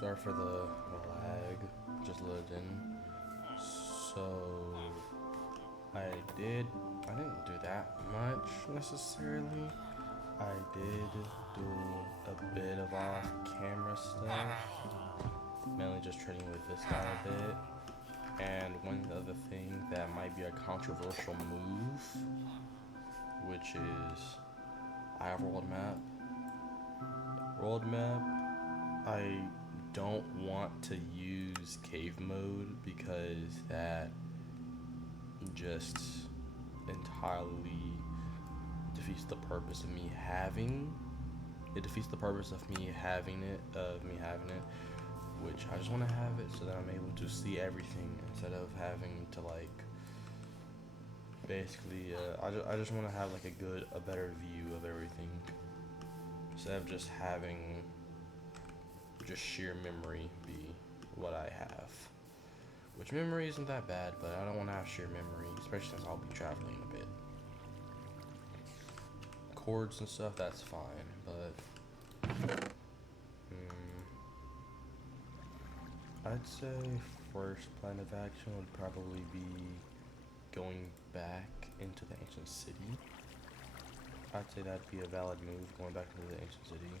Sorry for the lag, just loaded in. So I didn't do that much necessarily. I did do a bit of off-camera stuff, mainly just trading with this guy a bit. And one other thing that might be a controversial move, which is I have world map. World map, I don't want to use cave mode because that just entirely defeats the purpose of me having it. Defeats the purpose of me having it, which I just want to have it so that I'm able to see everything instead of having to like basically I just want to have like a better view of everything instead of just having just sheer memory be what I have, which memory isn't that bad, but I don't want to have sheer memory, especially since I'll be traveling a bit. Chords and stuff, that's fine, but I'd say first plan of action would probably be going back into the ancient city. I'd say that'd be a valid move, going back into the ancient city.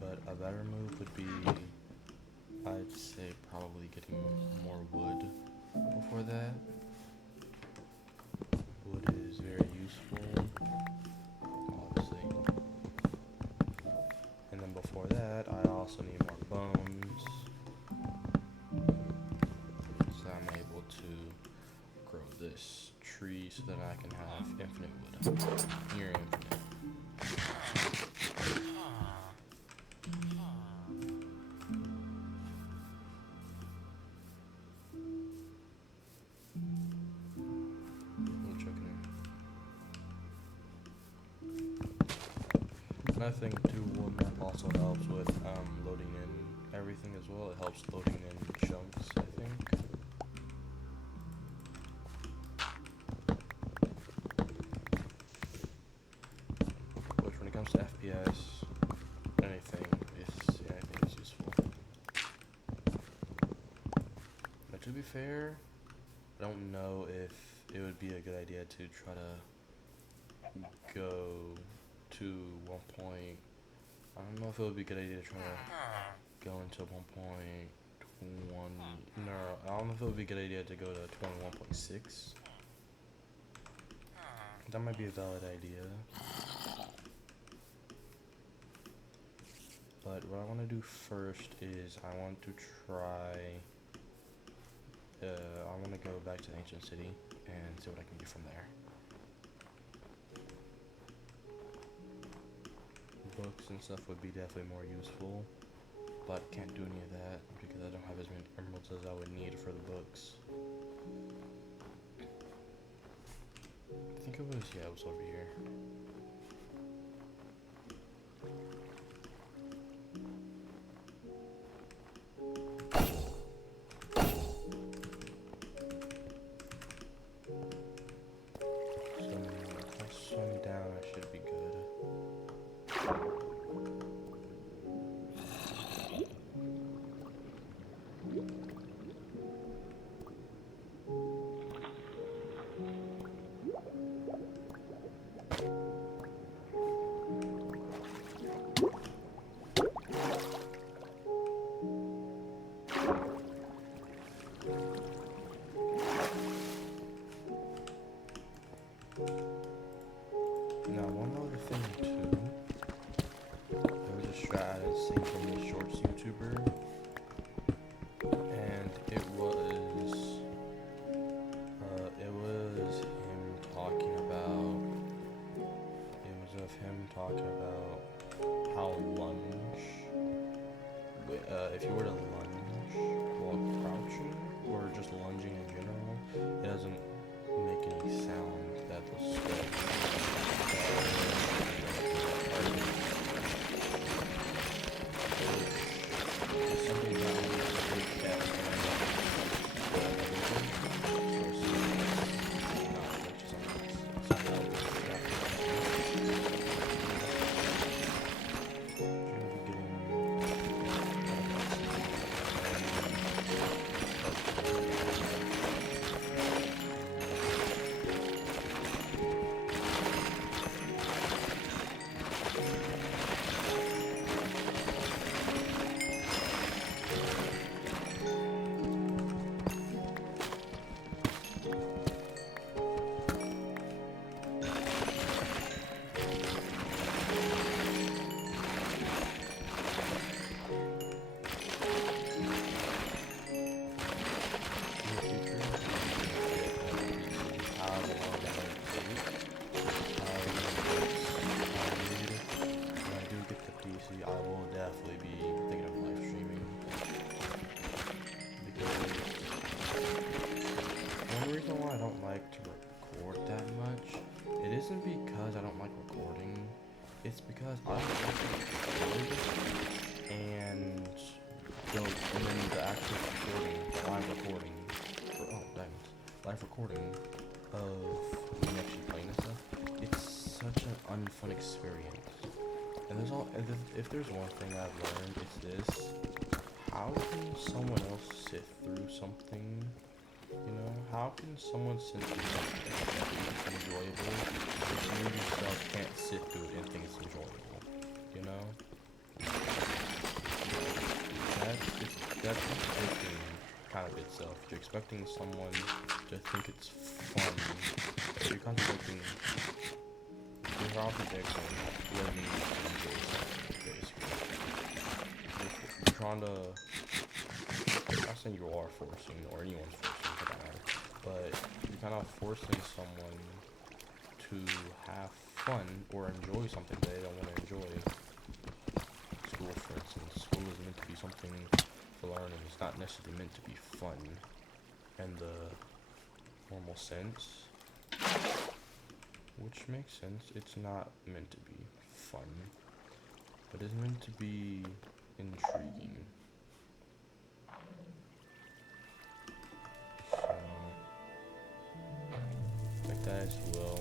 But a better move would be, I'd say, probably getting more wood before that. Wood is very useful, obviously. And then before that, I also need more bones, so I'm able to grow this tree so that I can have infinite wood. Near infinite. And I think too, World Map also helps with loading in everything as well. It helps loading in chunks, I think. Which, when it comes to FPS, anything is useful. But to be fair, I don't know if it would be a good idea to try to go to 1 point. I don't know if it would be a good idea to try to go into 1.1. No, I don't know if it would be a good idea to go to 21.6. That might be a valid idea. But what I want to do first is I want to try. I want to go back to the ancient city and see what I can do from there. Books and stuff would be definitely more useful, but can't do any of that because I don't have as many emeralds as I would need for the books. I think it was over here. So if I swim down, I should be good. Now, one other thing too, there was a strat I seen from this shorts YouTuber, and it was talking about how lunge, if you were to lunge while crouching, or just lunging in general, it doesn't make any sound that the sweat the reason why I don't like to record that much, it isn't because I don't like recording. It's because I don't like to record and then the actual recording, live recording of me actually playing this stuff. It's such an unfun experience. And if there's one thing I've learned, it's this: how can someone else sit through something? You know, how can someone sit through something that's enjoyable if you yourself can't sit through it and think it's enjoyable? You know? That's contradicting kind of itself. You're expecting someone to think it's fun. You're contradicting learning to enjoy something, basically. You're trying to, I'm not saying you are forcing, or anyone's forcing for that matter, but you're kind of forcing someone to have fun or enjoy something they don't want to enjoy. School, for instance, school is meant to be something to learn, and it's not necessarily meant to be fun in the normal sense. Which makes sense. It's not meant to be fun, but it's meant to be intriguing. So, like that as you will.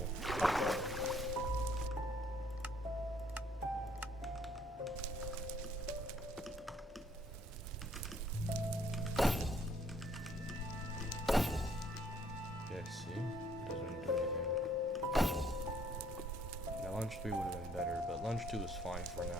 Yeah, see? Doesn't do anything. Now, lunch 3 would have been better, but lunch 2 is fine for now.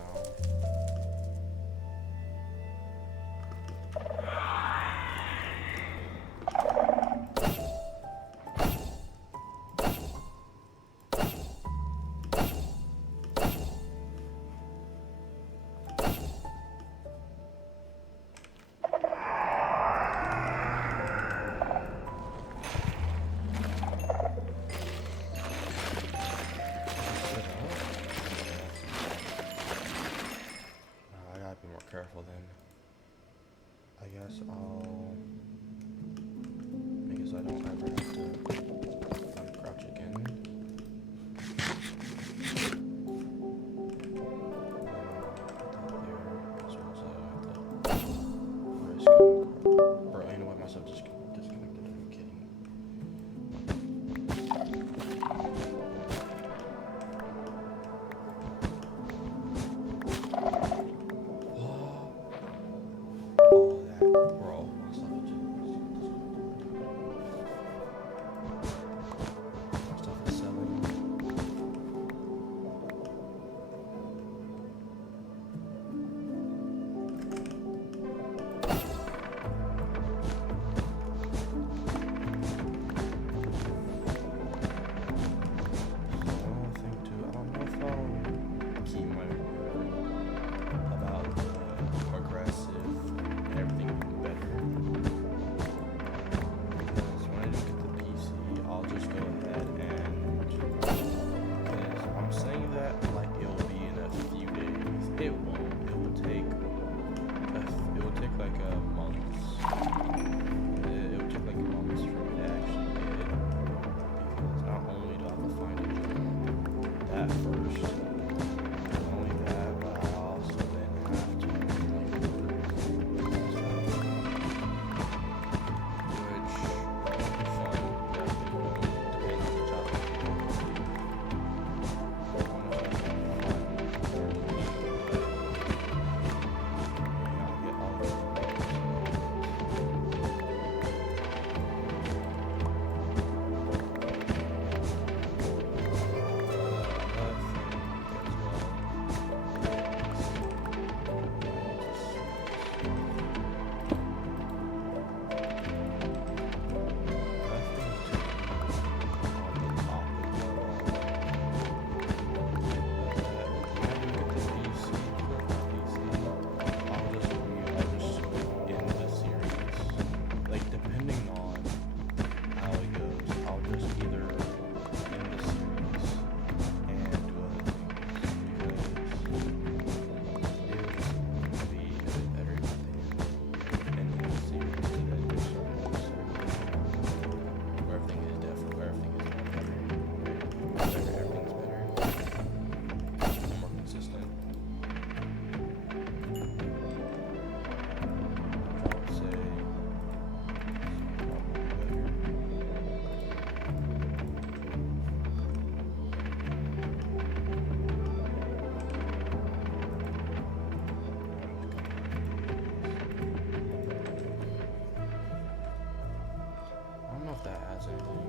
if that has anything.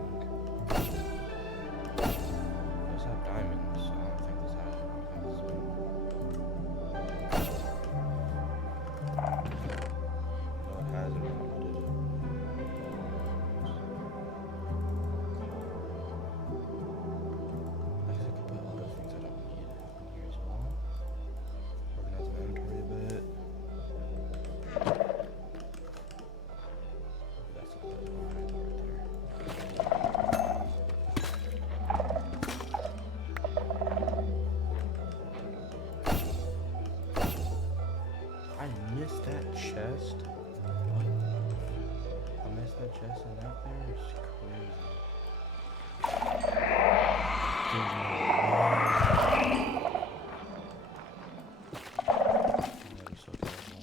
Does have diamonds? I don't think this has. I don't think this is. No, it hasn't. What did it? I guess I could put other things I don't need in here as well. Organize my inventory a bit. That's a bit right there. I missed that chest. What? I missed that chest and that there is crazy. There's no way. I'm so careful.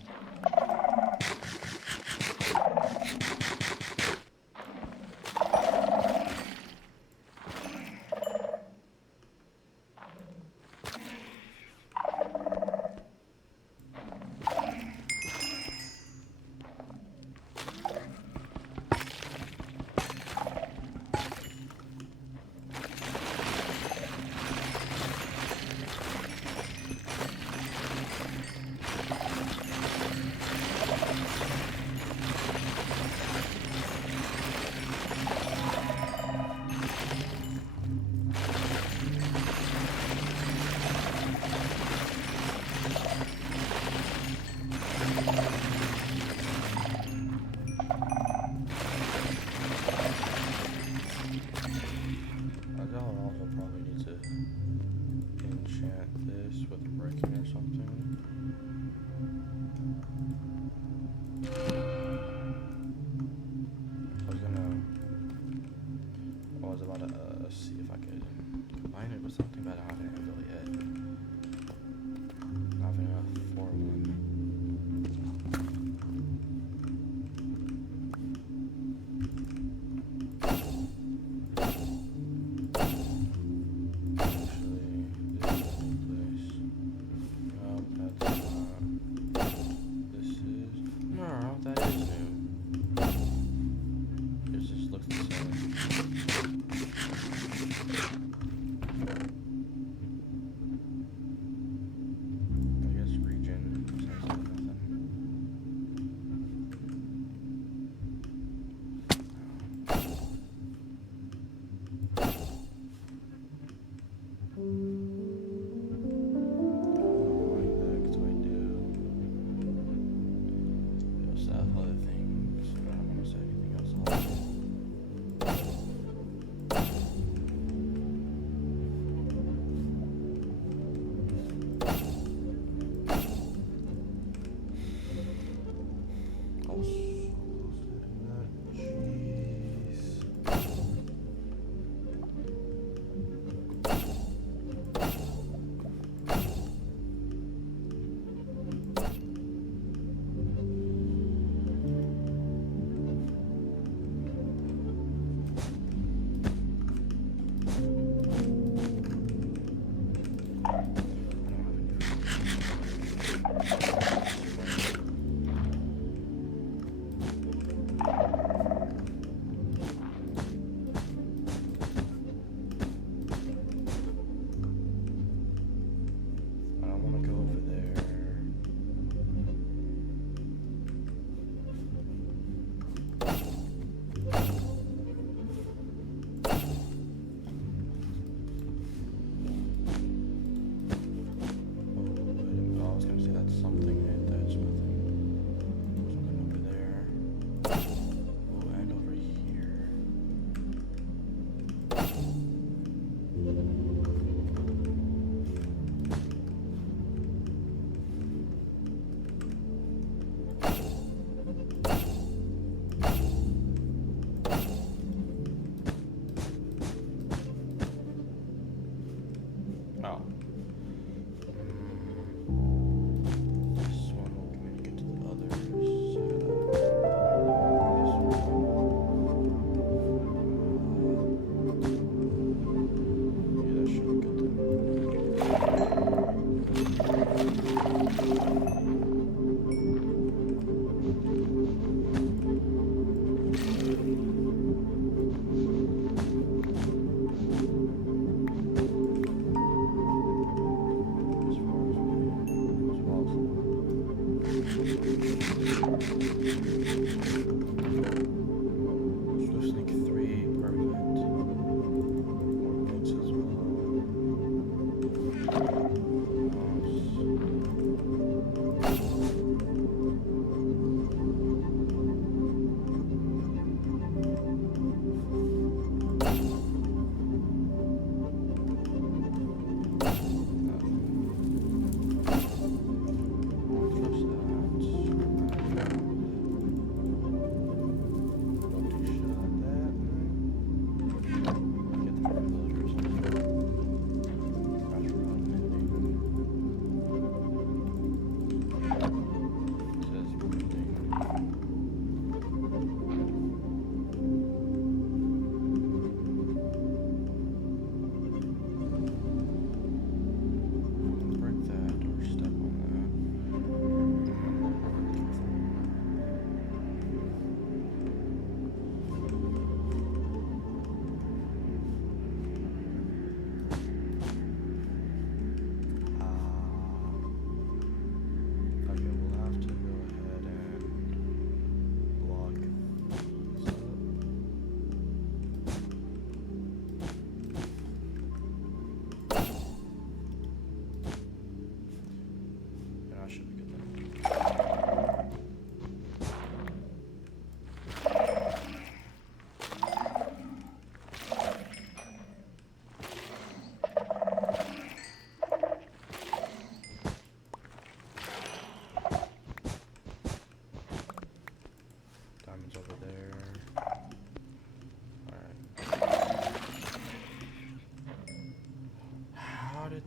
I'll also probably need to enchant this with breaking or something. I was about to see if I could combine it with something, but I haven't handled it yet. Not enough for one.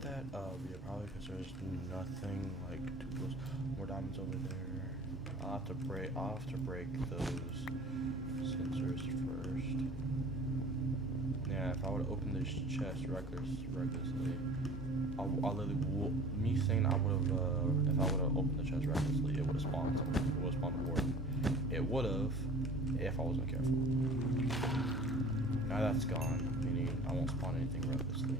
did that? Yeah, probably because there's nothing like too close. More diamonds over there. I'll have to break those sensors first. Yeah, if I would open this chest recklessly, I literally me saying I would have if I would have opened the chest recklessly, it would have spawned something. It would have spawned a ward. It would have if I wasn't careful. Now that's gone, meaning I won't spawn anything recklessly.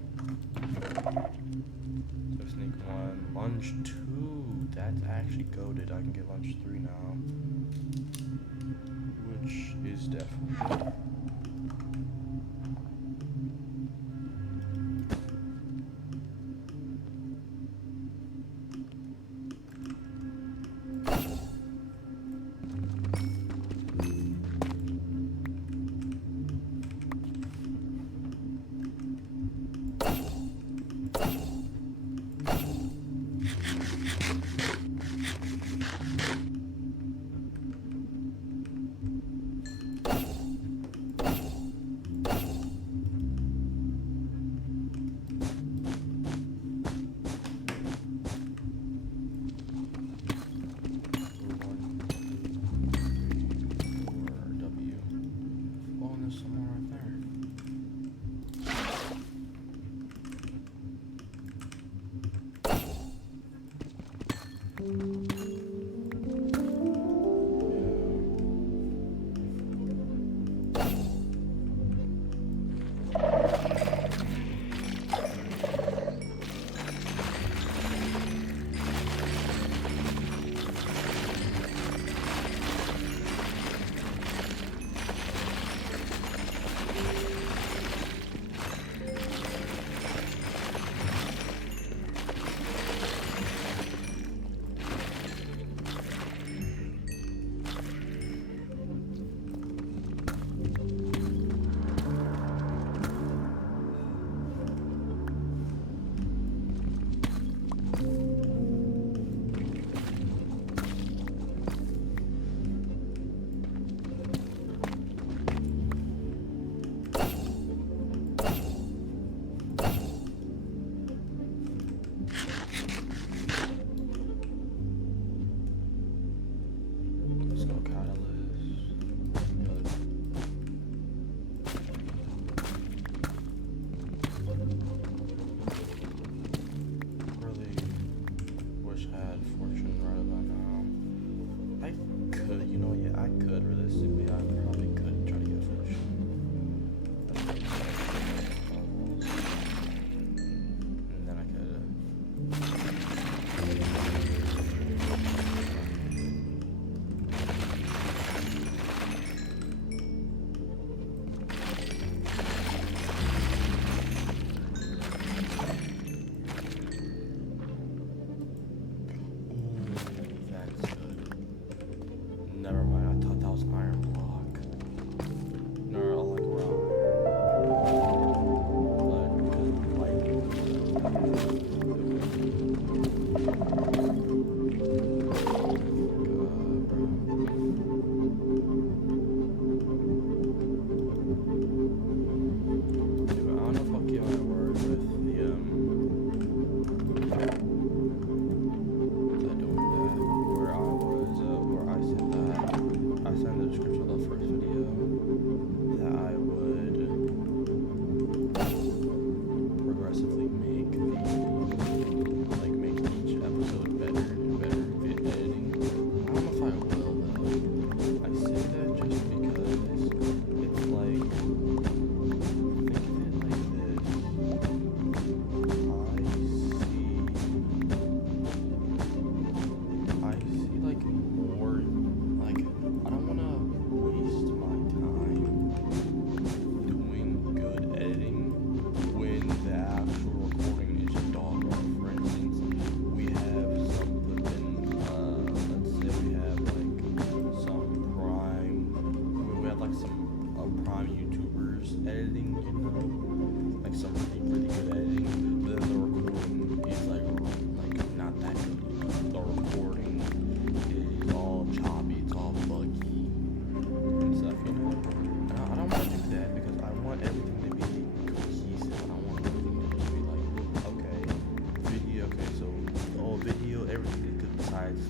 So sneak 1, lunge 2. That's actually goated. I can get lunge 3 now, which is definitely.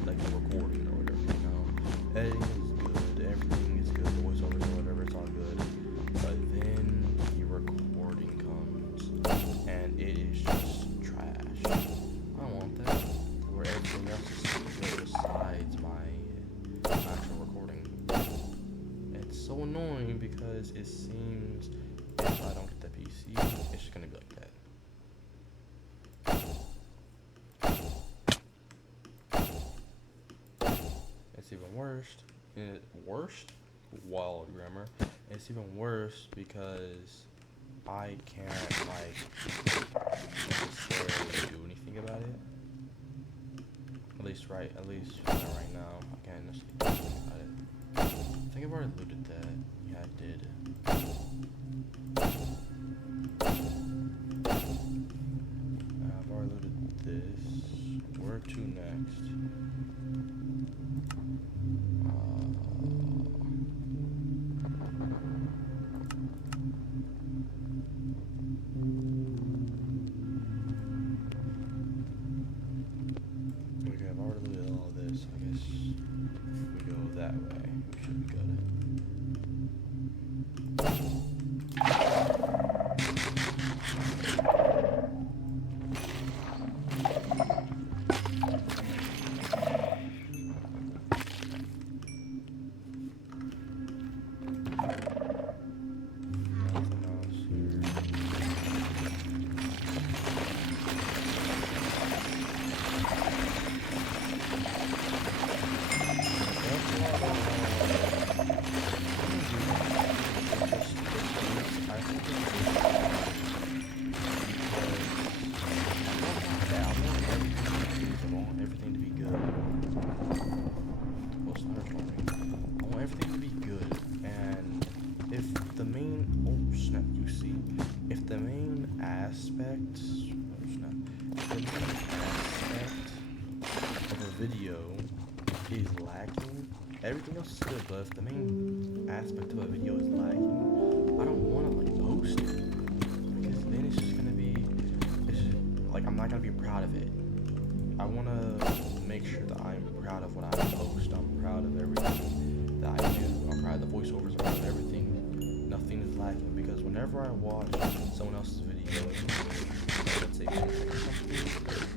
like the recording or whatever, you know. Editing is good, everything is good, the voiceovers or whatever, it's all good. But then the recording comes and it is just trash. I don't want that. Where everything else is good besides my actual recording. It's so annoying because it seems if I don't get the PC, it's just gonna be like that. It's even worse. Wild grammar. It's even worse because I can't like necessarily do anything about it. At least right now, I can't necessarily do anything about it. I think I've already looted that. Yeah, I did. I've already looted this. Where to next? Okay, I've already looted all this. I guess we go that way. We should be good. Video is lacking. Everything else is good, but if the main aspect of a video is lacking, I don't want to like post it because then it's just gonna be, like I'm not gonna be proud of it. I want to make sure that I'm proud of what I post. I'm proud of everything that I do. I'm proud of the voiceovers. I'm proud of everything. Nothing is lacking because whenever I watch someone else's video, let's say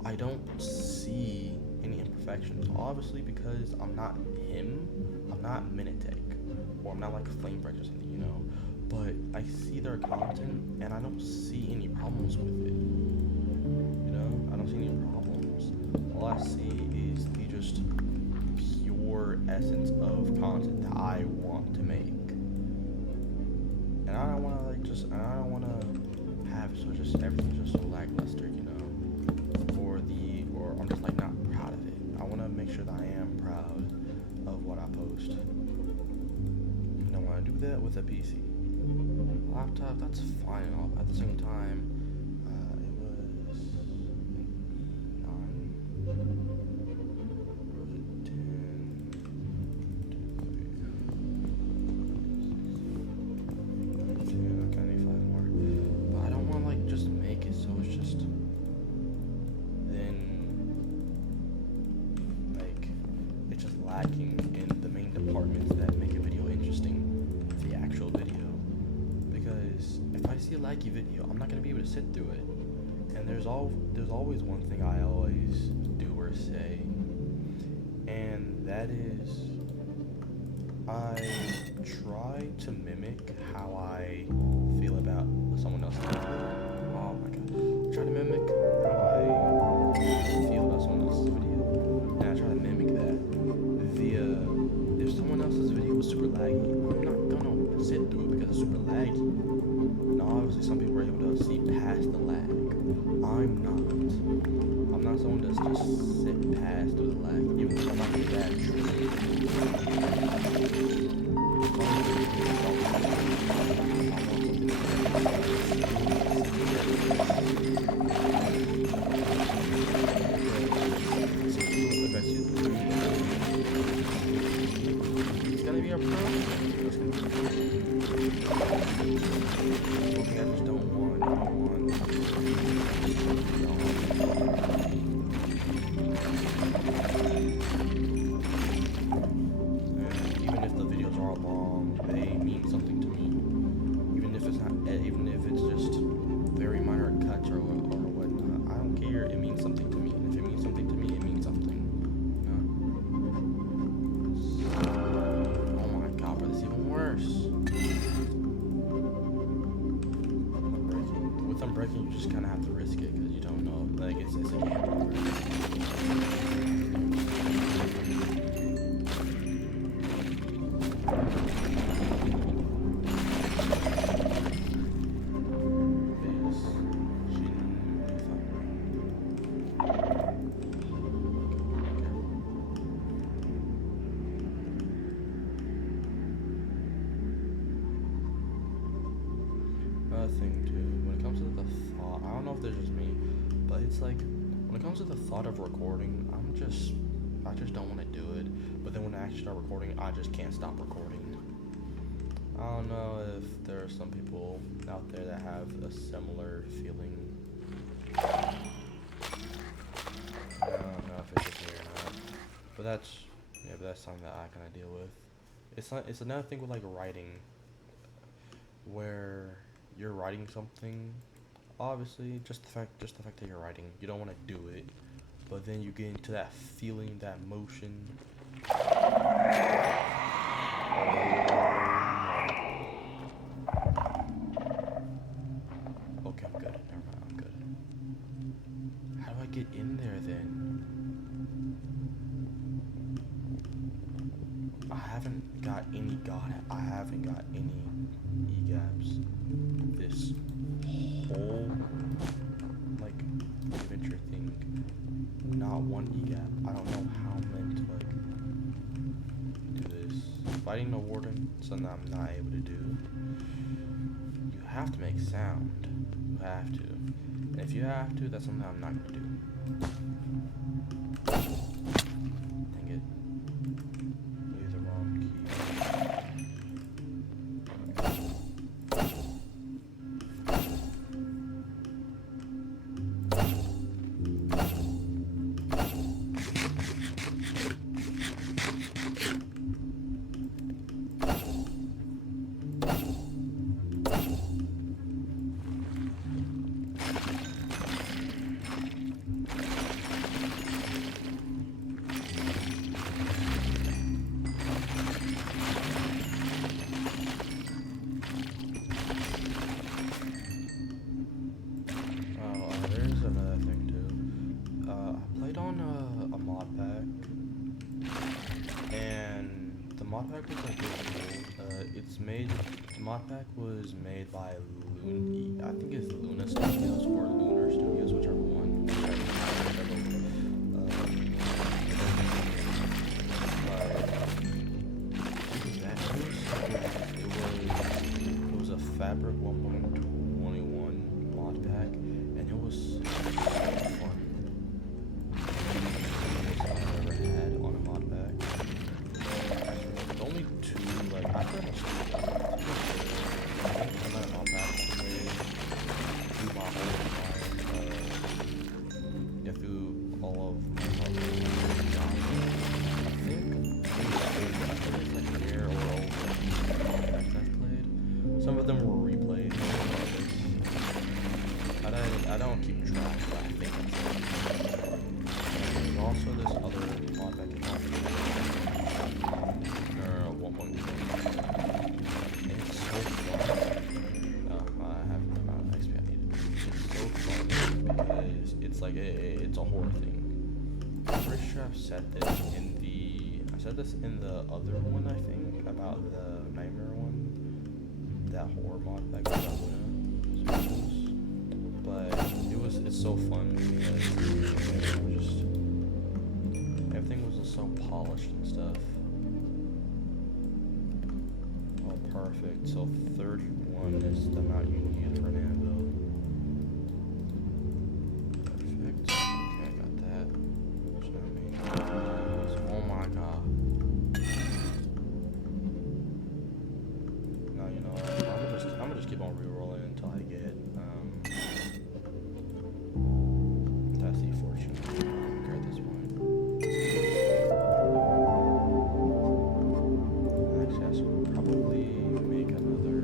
I don't see any imperfections, obviously because I'm not him, I'm not Minitech, or I'm not like Flamebreak or something, you know, but I see their content and I don't see any problems with it, you know, I don't see any problems. All I see is the just pure essence of content that I want to make, and I don't want to like I don't want to have so just everything just so lackluster, you know, or I'm just like not proud of it. I want to make sure that I am proud of what I post. And I want to do that with a PC. Laptop, that's fine. At the same time, it was 9, or was it 10, 2, 3, 10, okay, I need 5 more. But I don't want to like just make it so it's just lacking in the main departments that make a video interesting, the actual video. Because if I see a laggy video, I'm not gonna be able to sit through it. And there's always one thing I always do or say, and that is I try to mimic how I feel about someone else's video. Oh my god! I try to mimic how I feel about someone else's video, and I try to mimic that. If someone else's video was super laggy, I'm not gonna sit through it because it's super laggy. Now obviously some people are able to see past the lag. I'm not someone that's just sit past through the lag, even though I'm not that it's gonna be a problem. I just don't want. them breaking, you just kind of have to risk it because you don't know. Like it's a gamble. Another thing too, when it comes to the thought, I don't know if there's just me, but it's like when it comes to the thought of recording, I just don't want to do it. But then when I actually start recording, I just can't stop recording. I don't know if there are some people out there that have a similar feeling. I don't know if it's just me or not, but that's something that I kind of deal with. It's another thing with like writing, where you're writing something, obviously just the fact that you're writing, you don't want to do it, but then you get into that feeling, that motion. Okay, I'm good. Never mind, I'm good. How do I get in there then? I haven't got any EGAPs this whole like adventure thing. Not one EGAP. I don't know how I'm meant to like do this. Fighting the warden, something I'm not able to do. You have to make sound. You have to. And if you have to, that's something I'm not gonna do. Dang it. Use the wrong key. There's another thing too. I played on a mod pack, and the mod pack was like really cool. The mod pack was made by I think it's Luna Studios or Lunar Studios, whichever one. It was a Fabric 1.21 mod pack, and it was so fun. I've ever had on a mod pack. There's only two, like, I pretty much I'm at a mod pack through my whole entire, through all of my jobs. I think it's like a year or over mod packs I've played. Some of them were replayed. I don't keep track, but I think that's it. There's also this other mod pack called 1.2. And it's so fun. I have the amount of XP I need. It's so fun because it's like it's a horror thing. I'm pretty sure I've said this in the other one, I think, about the nightmare one. That horror mod pack about Luna. But it's so fun because everything was just so polished and stuff. Oh, perfect. So 31 is the amount you need for an anvil. Perfect. Okay, I got that. So that means, oh my god. No, you know what? I'm gonna just keep on rerolling until I get that's the fortune. I don't care at this point. Actually, I should probably make another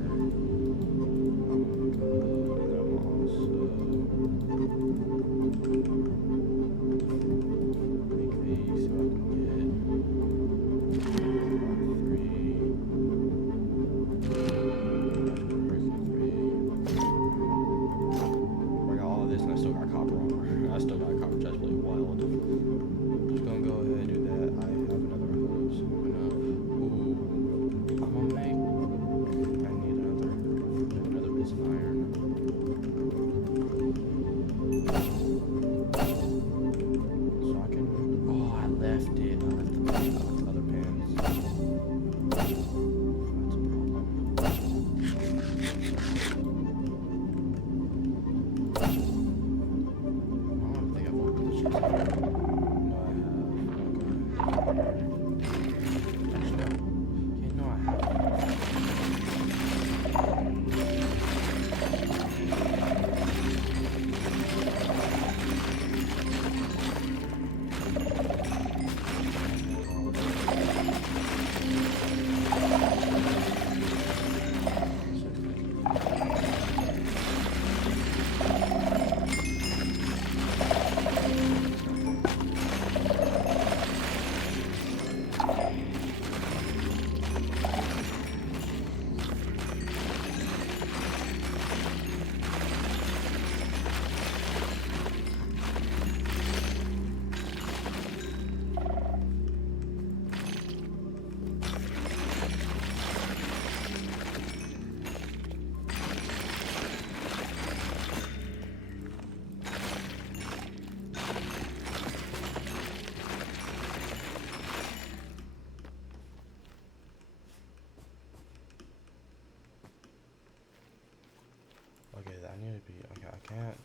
Okay, I need to be. Okay, I can't.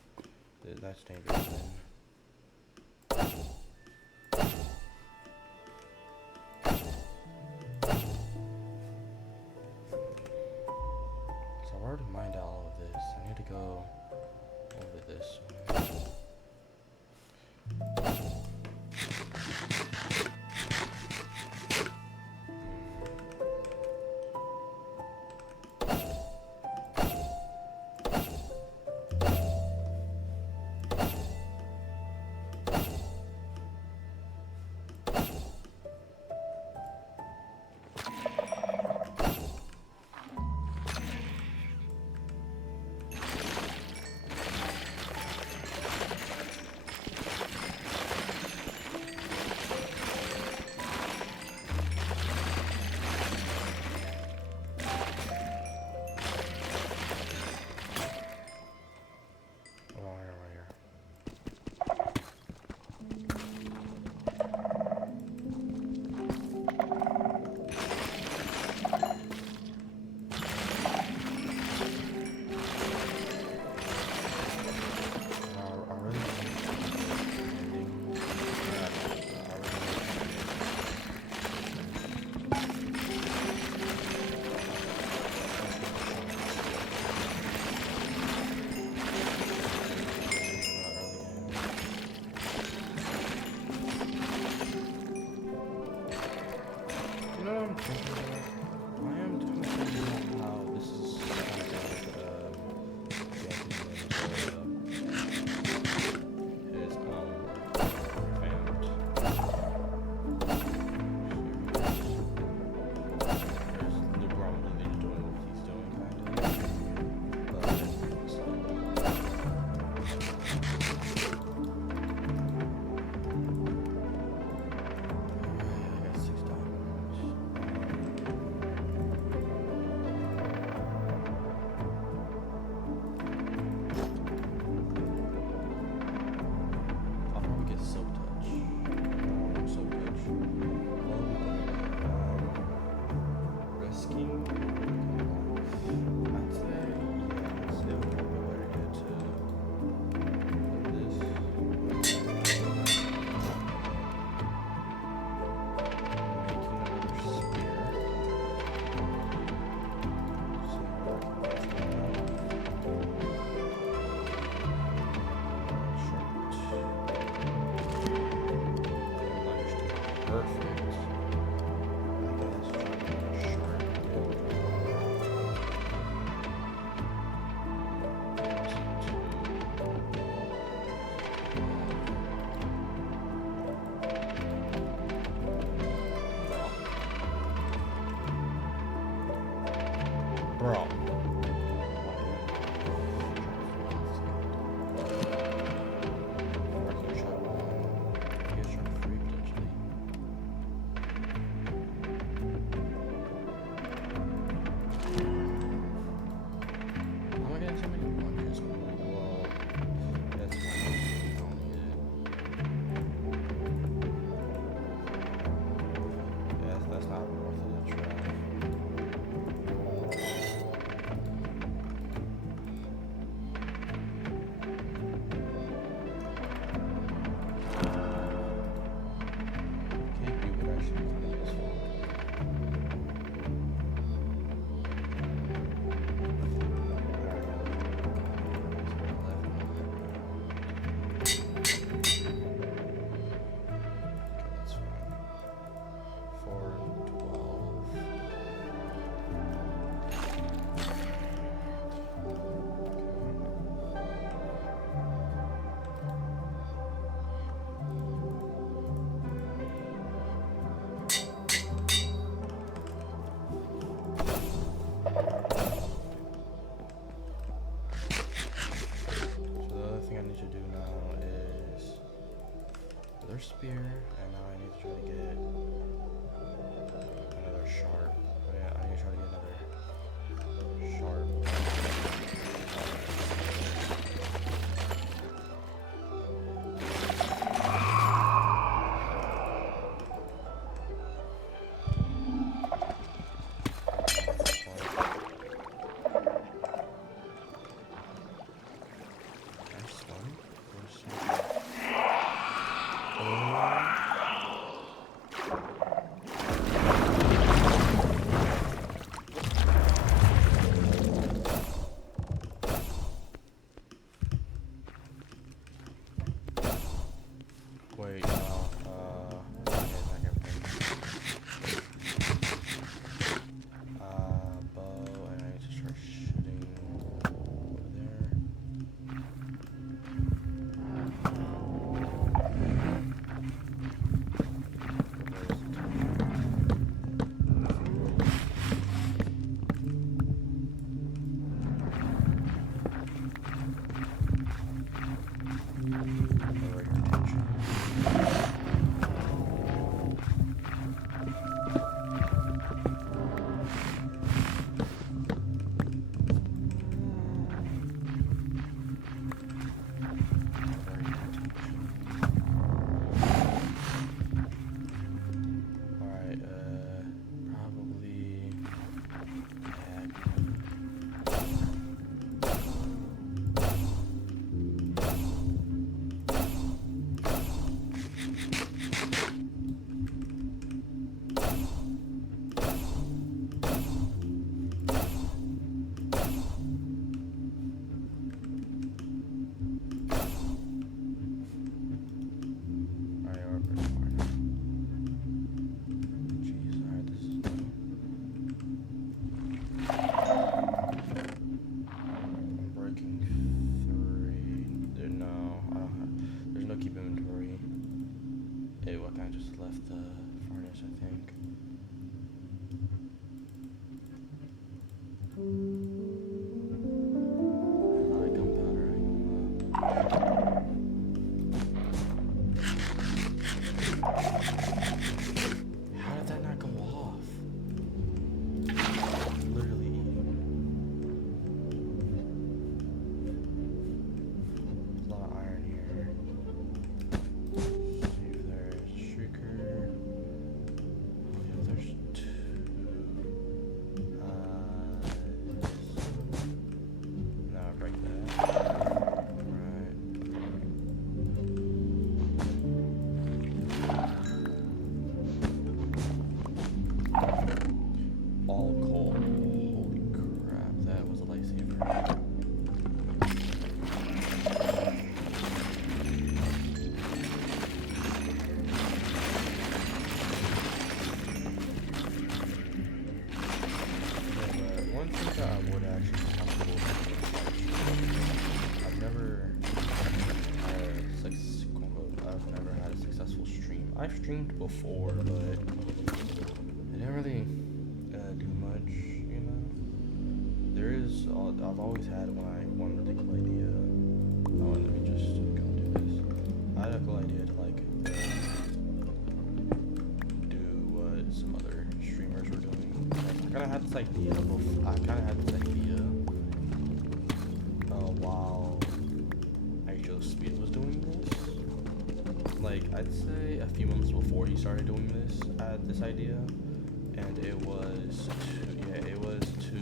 That's dangerous. Then. So I've already mined out all of this. I need to go over this one. Bro. Spear, and now I need to try to get another sharp. Yeah, I need to try to get another sharp. just left the furnace, I think. A lot of gunpowder, I ain't gonna lie. How did that not go off? Literally eating. There's a lot of iron here. See if there's a shrieker. Oh yeah, there's two. No, break that. Right. All coal. Holy crap, that was a lifesaver. One thing that I would actually be comfortable with, I've never had a successful stream. I've streamed before, but I didn't really do much, you know. I've always had one really cool idea. Oh, let me just go do this. I had a cool idea to like do what some other streamers were doing. I kind of had this idea while Speed was doing this. Like, I'd say a few months before he started doing this, I had this idea, and it was to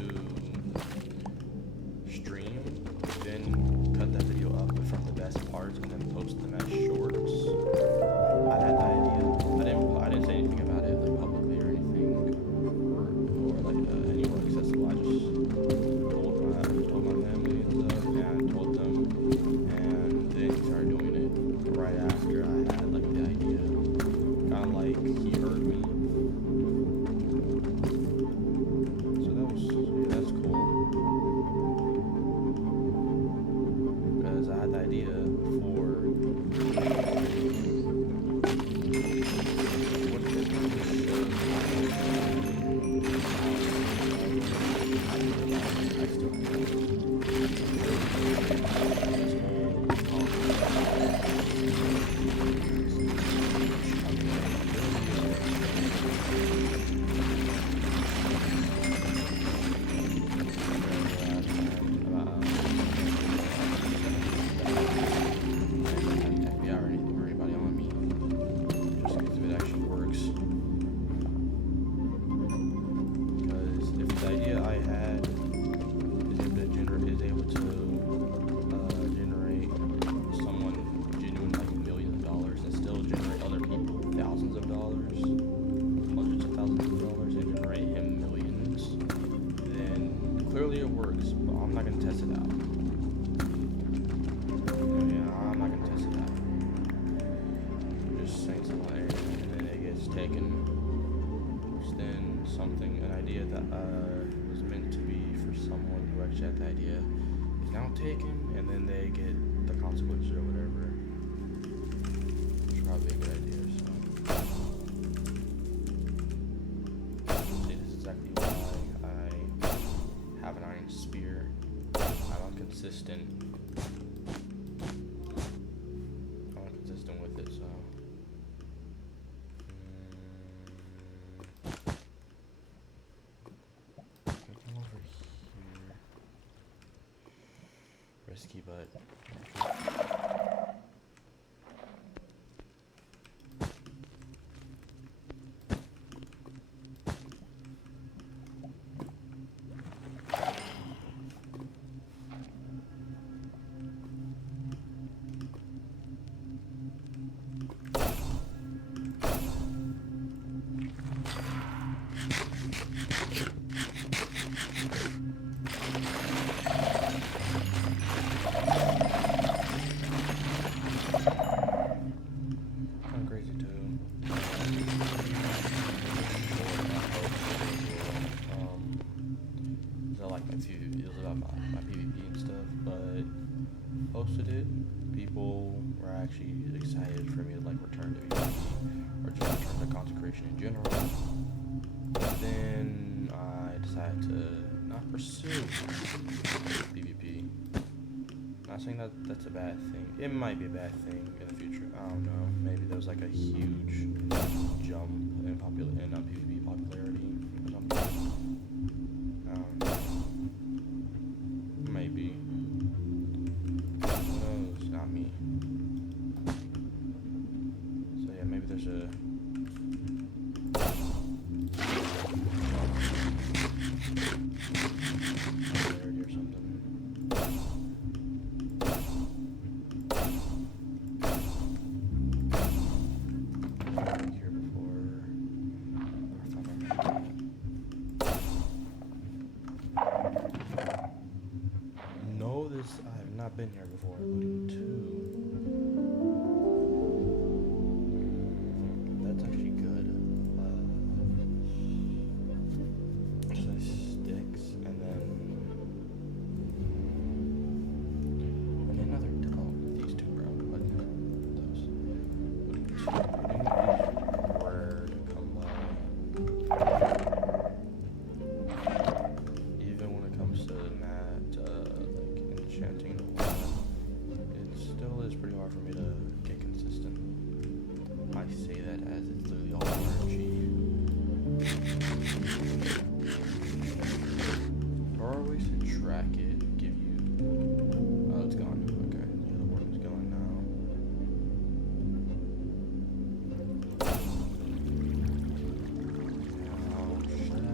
stream, then cut that video up from the best parts, and then post them as shorts. I had that idea. I didn't say anything about it like publicly or anything, or like anywhere accessible. I just told my family and stuff, and I told them, and then he started doing it right after I had like the idea. Kind of like he heard me. So that's cool. Because I had the idea for what is clearly it works, but I'm not gonna test it out. Yeah, I'm not gonna test it out. I'm just saying something there, and then it gets taken. Then an idea that was meant to be for someone who actually had the idea is now taken, and then they get the consequences or whatever. Which is probably a good idea. See, this is exactly why I have an iron spear. I'm consistent with it, so. Come over here. Risky, but. posted it, people were actually excited for me to like return to PvP or just return to consecration in general. But then I decided to not pursue PvP. Not saying that that's a bad thing. It might be a bad thing in the future. I don't know. Maybe there was like a huge jump in PvP popularity or something. I don't know. Maybe. Who knows? Not me. So yeah, maybe there's a popularity or something. Here before. No, this I have not been here before. Looting 2. That's actually good. Just like sticks and then another these two, bro. What those? Looting 2. Looting is rare to come by. Even when it comes to like enchanting the water, it still is pretty hard for me to get consistent. I say that as it's literally all energy. There are ways to track it, give you. Oh, it's gone. Okay, the other one is gone now. Now, should I?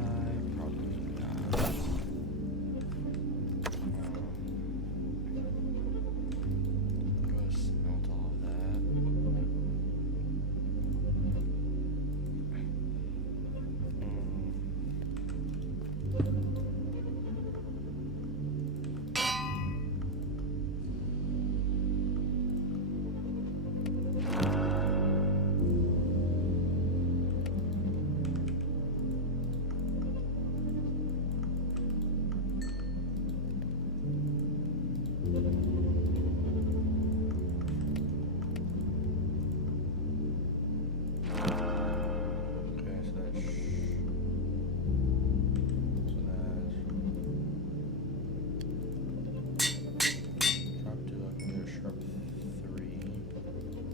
Probably not. Go smelt all of that. Okay, so that's sharp 2, I can get a sharp 3. Another KB.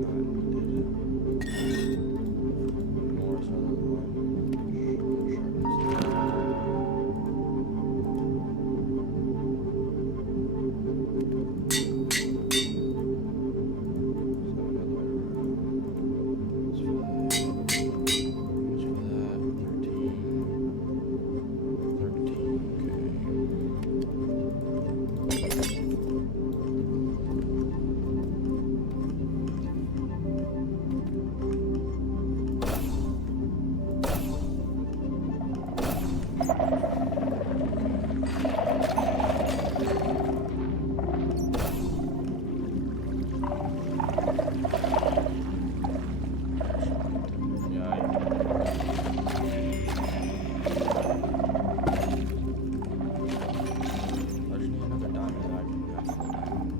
Not needed. More so than one. Sharpness 3. So another way around. Let's for that. Much for that. 13. Yeah, I just need another diamond that I can have full diamond.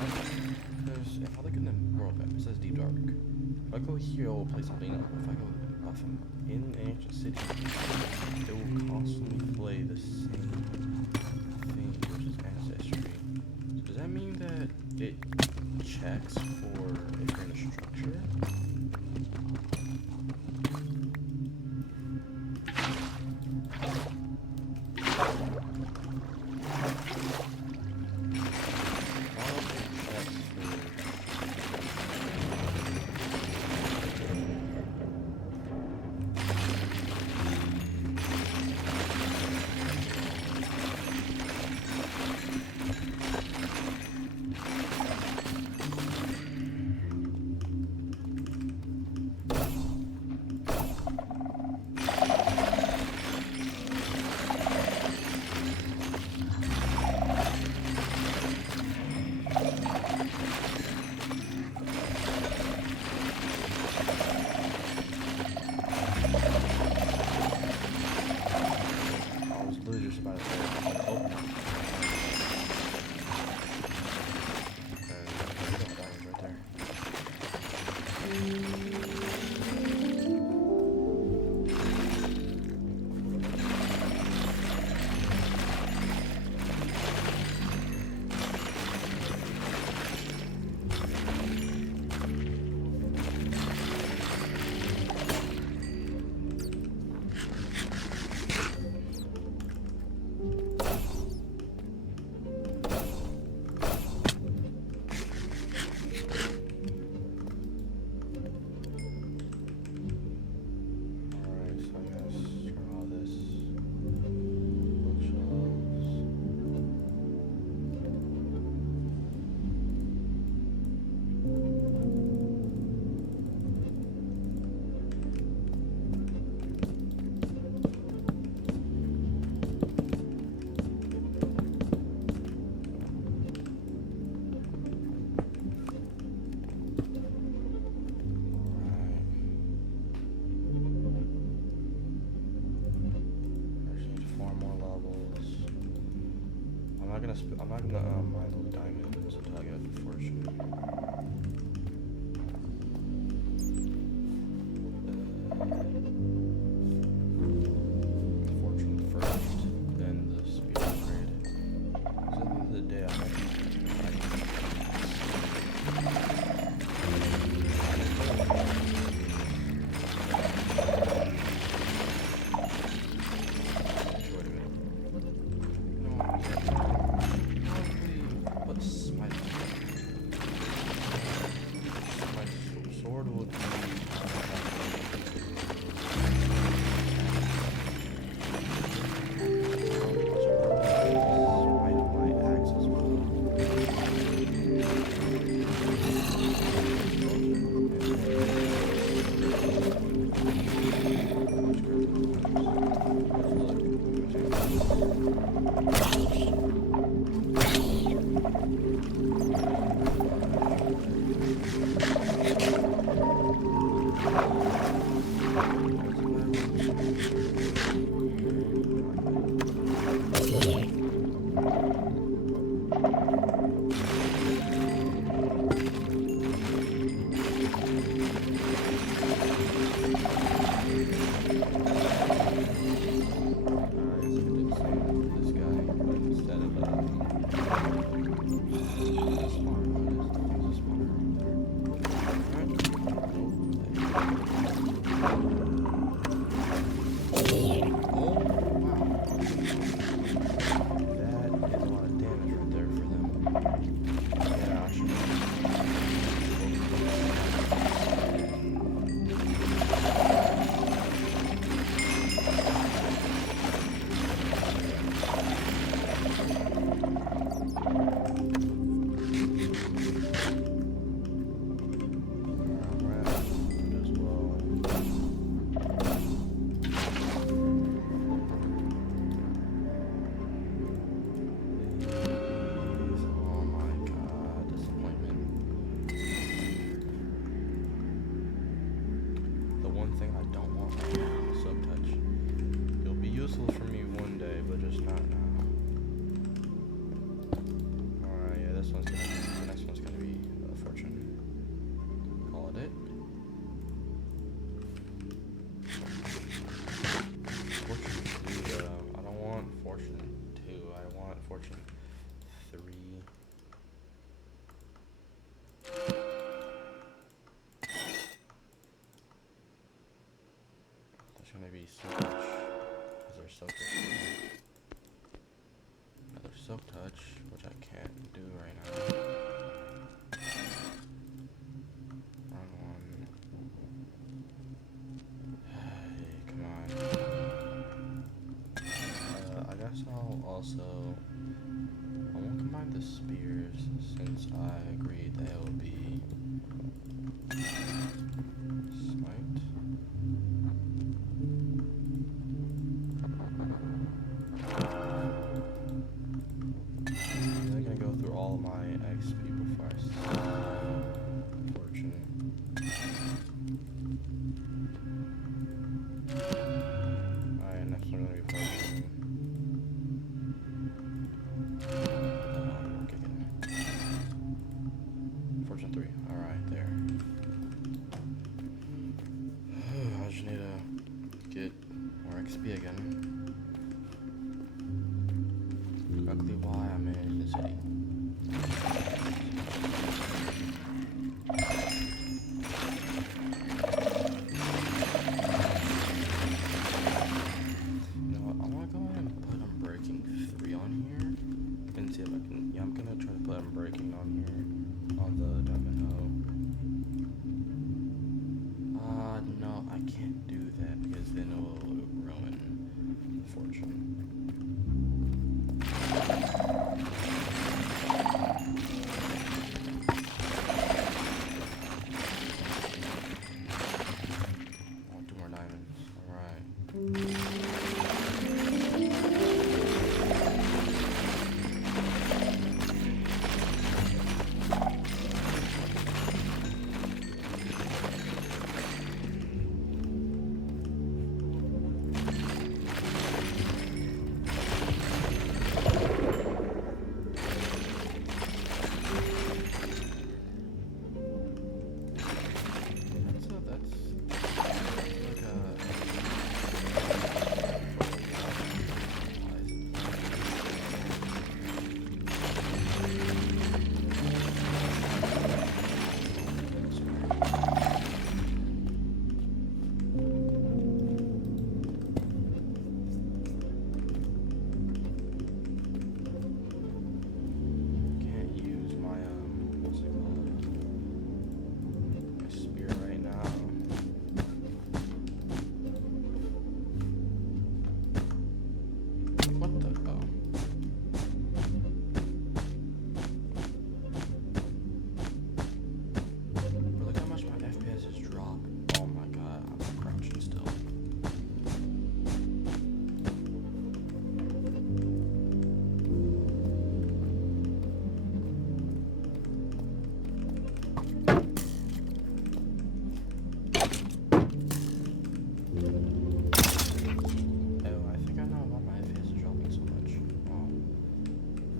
Because if I look in the world map, it says Deep Dark. If I go here, it will play something else. If I go off in an ancient city, it will constantly play the same thing, which is ancestry. So does that mean that it checks for if you're in a structure? I'm not gonna mine those diamonds until I get fortune. Fortune first, then the speed upgrade. 'Cause at the end of the day, I might be That is a lot of damage right there for them. Fortune 3. There's gonna be so much. Is there Silk Touch? Another Silk Touch, which I can't do right now. Wrong one. Hey, come on. I guess I'll also. I won't combine the spears since I agreed that it will be smite. I'm gonna go through all of my XP before I start. Fortune. Alright, next one gonna be Fortune. Fortune 3. Alright, there. I just need to get more XP again. Luckily, why I'm in the city. You know what? I want to go ahead and put Unbreaking 3 on here and see if I can. Yeah, I'm gonna try to put Unbreaking on here on the Diamond Hoe. No, I can't do that because then it will ruin Fortune. Oh, 2 more diamonds. Alright. Can't use my what's it called? My spear right now. What the oh. Bro, look how much my FPS has dropped. Oh my god, I'm crouching still. Oh, I think I know why my FPS is dropping so much. Oh,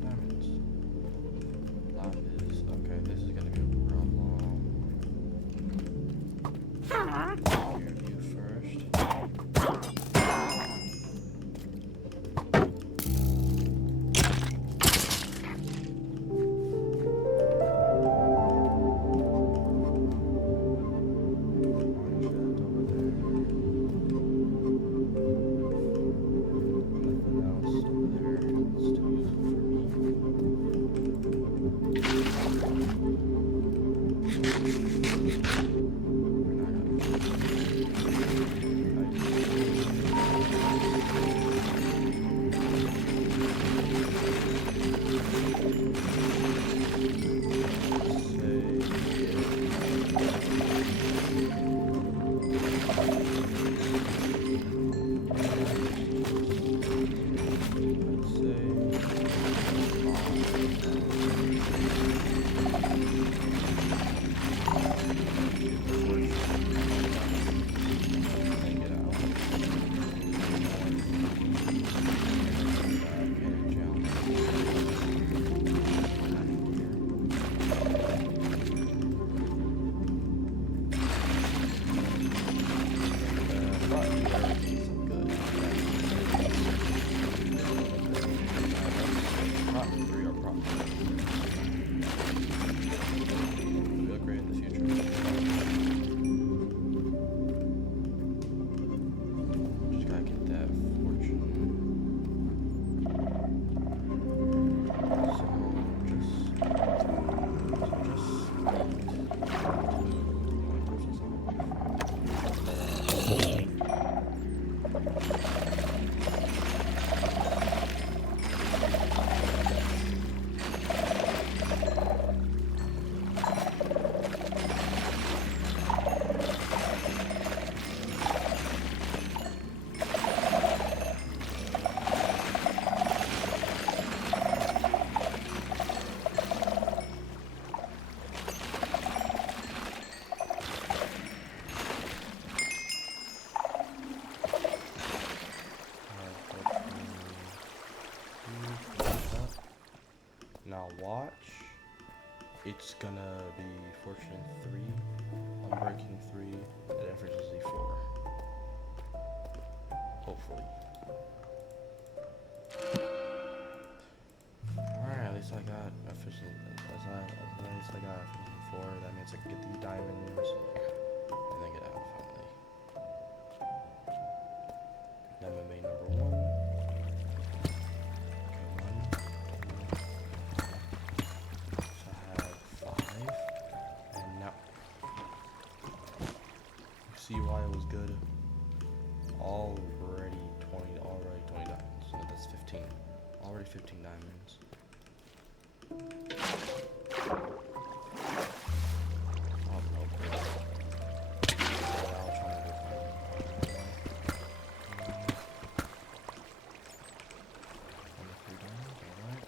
diamonds. That is okay. This is gonna be a problem. Here, you first. Mine shaft over there. Nothing else over there. It's too useful for me. We're not gonna watch, it's gonna be fortune 3, unbreaking 3, and effortlessly 4. Hopefully. Alright, at least I got official. At least I got official 4. That means I can get these diamonds and then get out finally. Diamond main number 1. See why it was good. Already 20 diamonds. So that's 15. Already 15 diamonds. Oh no. I'll try to go find it. 23 diamonds, alright.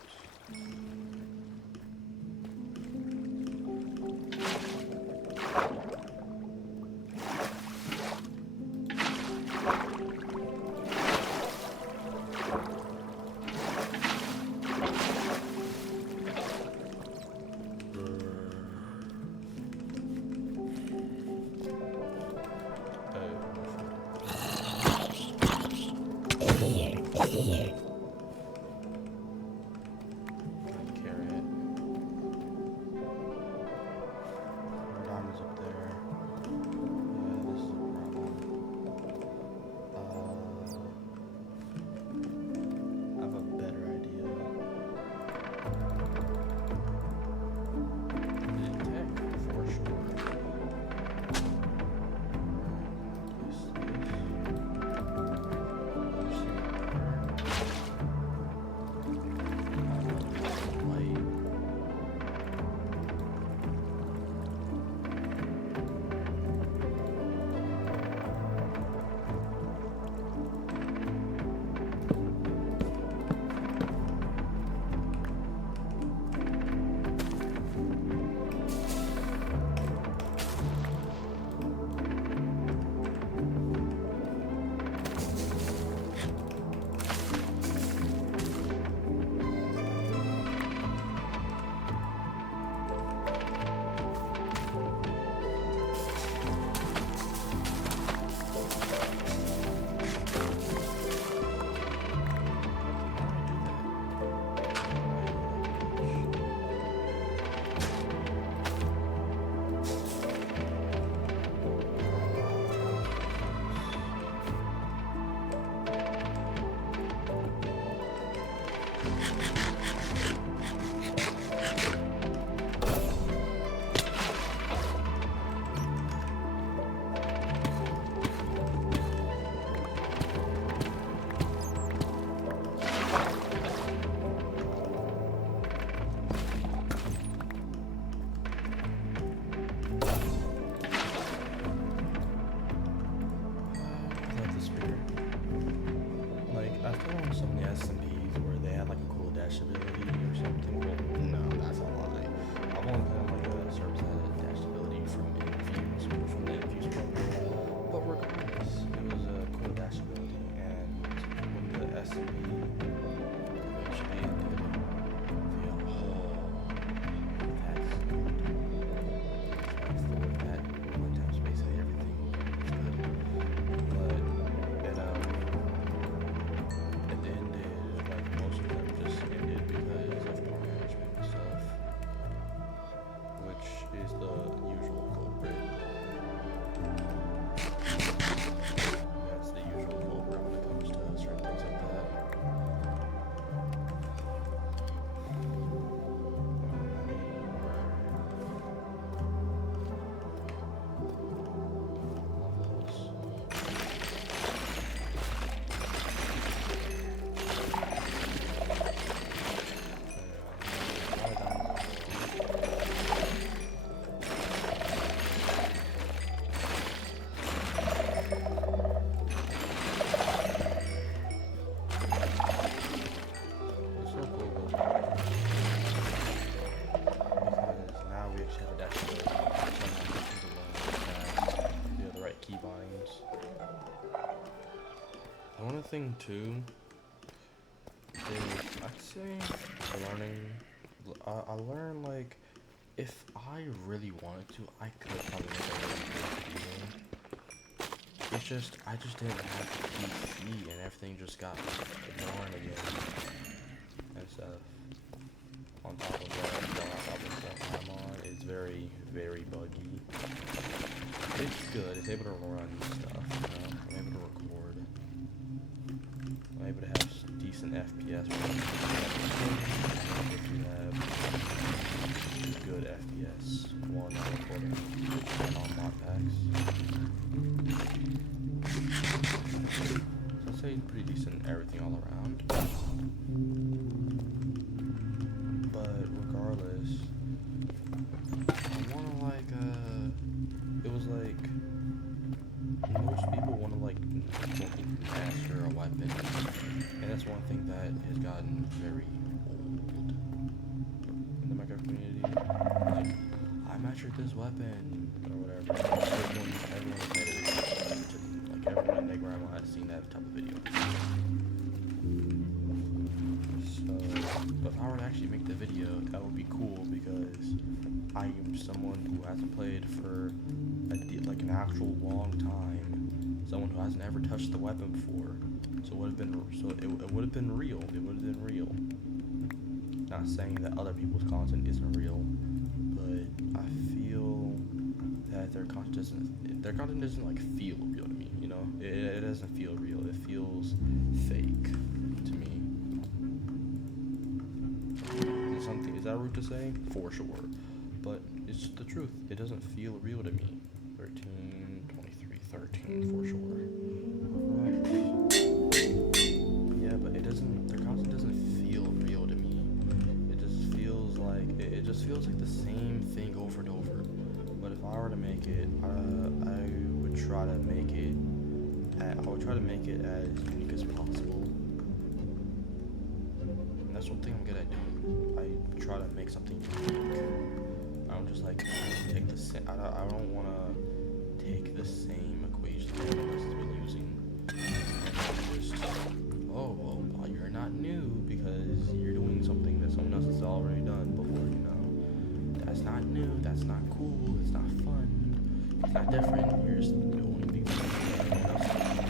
Thing too is I'd say learning I learned like if I really wanted to, I could probably make a really good video. It's just I just didn't have the PC and everything just got boring again and stuff. On top of that, the laptop and stuff I'm on is very, very buggy. It's good. It's able to run stuff, you know. I'm able to record. I'm able to have decent FPS. If you have good FPS while not recording and on mod packs. So I'd say pretty decent everything all around. But regardless, I wanna like it was like most people wanna like master a weapon, and that's one thing that has gotten very old in the Minecraft community. Like, I mastered this weapon or whatever. Everyone has made it. Like everyone in their grandma has seen that type of video. So, but if I were to actually make the video, that would be cool because I am someone who hasn't played for like an actual long time. Someone who hasn't ever touched the weapon before. So it would have been real. It would have been real. Not saying that other people's content isn't real, but I feel that their content doesn't like feel real to me. You know, it doesn't feel real. It feels fake to me. Is that rude to say? For sure. But it's the truth. It doesn't feel real to me. 13, 23, 13 for sure. Right. Yeah, but their content doesn't feel real to me. It just feels like the same thing over and over. But if I were to make it, I would try to make it as unique as possible. And that's one thing I'm good at doing. I try to make something unique. I don't just like take the same. I don't want to take the same equation that everyone else has been using. And just, oh well, you're not new because you're doing something that someone else has already done before. You know, that's not new. That's not cool. It's not fun. It's not different. You're just doing things that everyone else has done.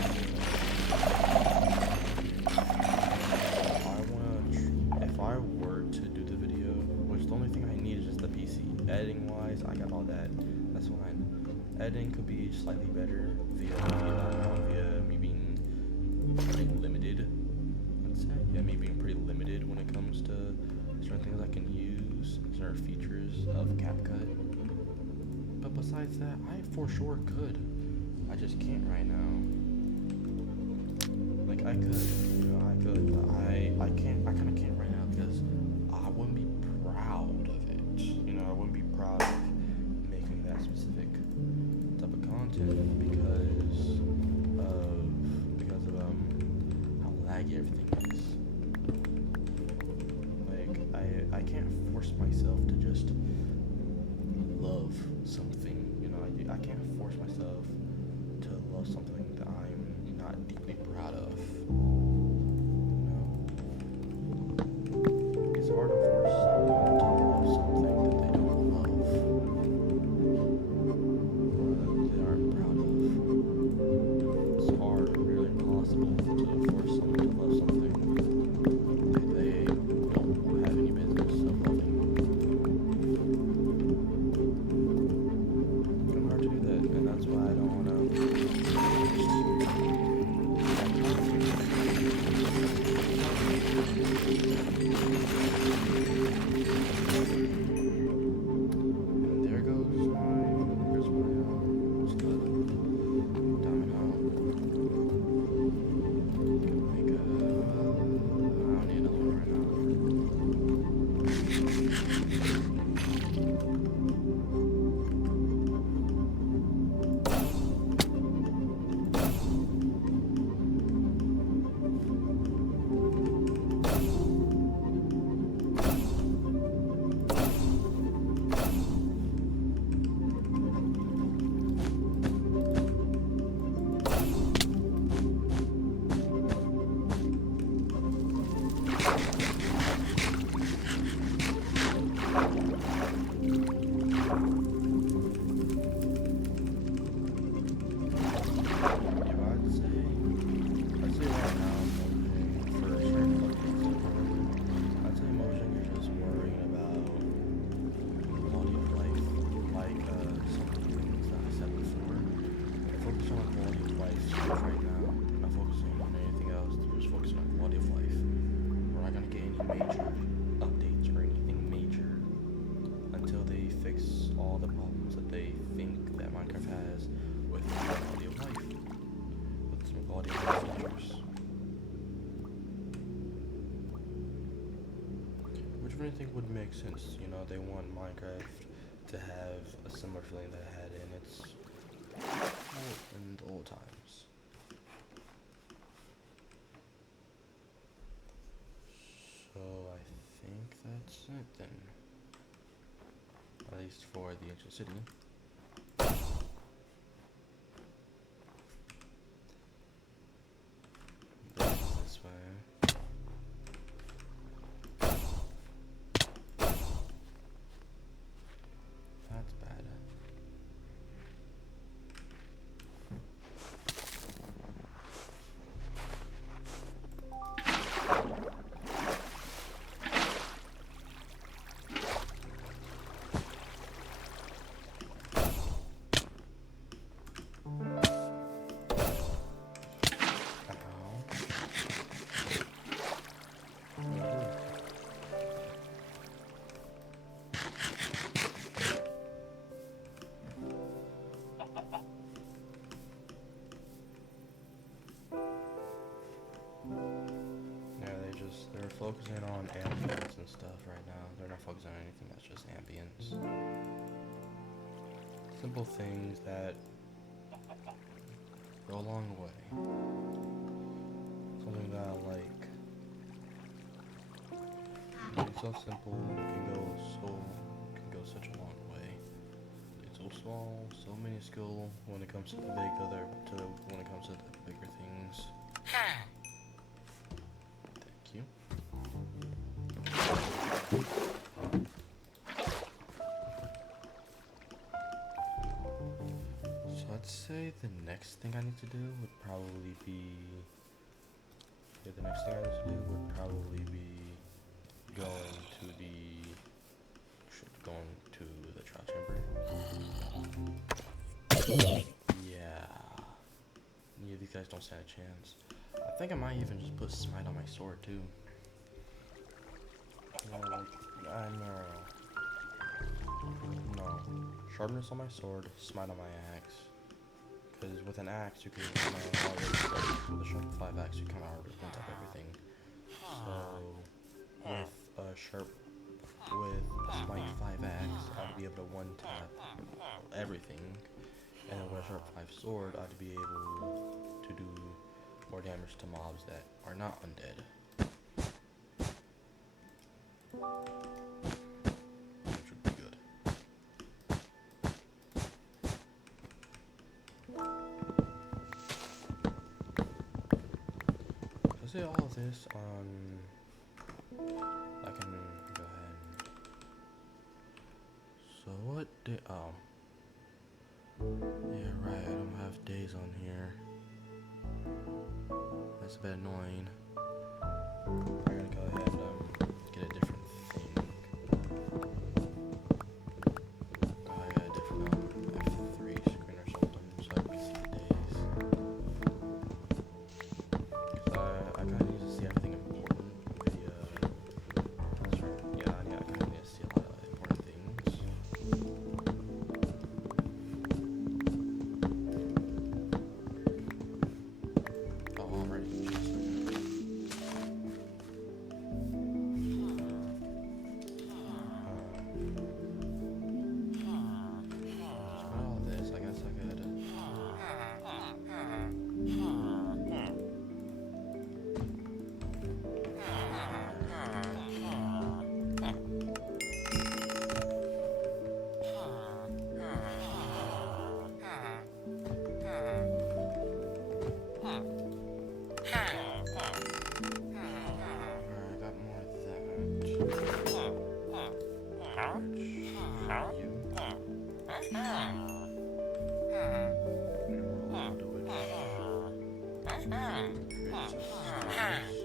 If I were to do the video, which the only thing I need is just the PC. Editing wise, I got all that. That's fine. Editing could be slightly better via me being pretty limited. I'd say, yeah, me being pretty limited when it comes to certain things I can use, certain features of CapCut. But besides that, I for sure could. I just can't right now. Like I could, you know, I could, but I can't. I kind of can't right now because I wouldn't be proud of it. You know, I wouldn't be proud of making that specific type of content because of how laggy everything is. Like I can't force myself to just love something. You know, I can't force myself to love something that I'm not deeply proud of. It's hard to force someone to love something that they don't love or that they aren't proud of. It's hard, really impossible to force someone to love something that they don't have any business of loving. It's hard to do that, and that's why I don't want to. fix all the problems that they think that Minecraft has with quality of life, with some quality of life features. Which I think would make sense. You know, they want Minecraft to have a similar feeling that it had in the old times. So I think that's it then. At least for the ancient city. This way. That's bad. They're focusing on ambience and stuff right now. They're not focusing on anything that's just ambience. Simple things that go a long way. Something that I like. It's so simple, can go such a long way. It's so small, so minuscule when it comes to the when it comes to the bigger things. Thank you. So I'd say the next thing I need to do would probably be going to the trial chamber. Yeah, these guys don't stand a chance. I think I might even just put smite on my sword too. No, sharpness on my sword, smite on my axe. Because with an axe, you can with a sharp 5 axe, you kind of already cleans up everything. So with a smite 5 axe, I'd be able to one tap everything, and then with a sharp 5 sword, I'd be able to do more damage to mobs that are not undead. Which would be good. I say all of this on. I can go ahead. So what day? Oh, yeah, right. I don't have days on here. That's a bit annoying. I gotta go ahead and get a different thing. I got a different F3 screen or something so I can see the days. Cause I kinda need to see everything important. I kinda need to see a lot of important things. Oh, already. You.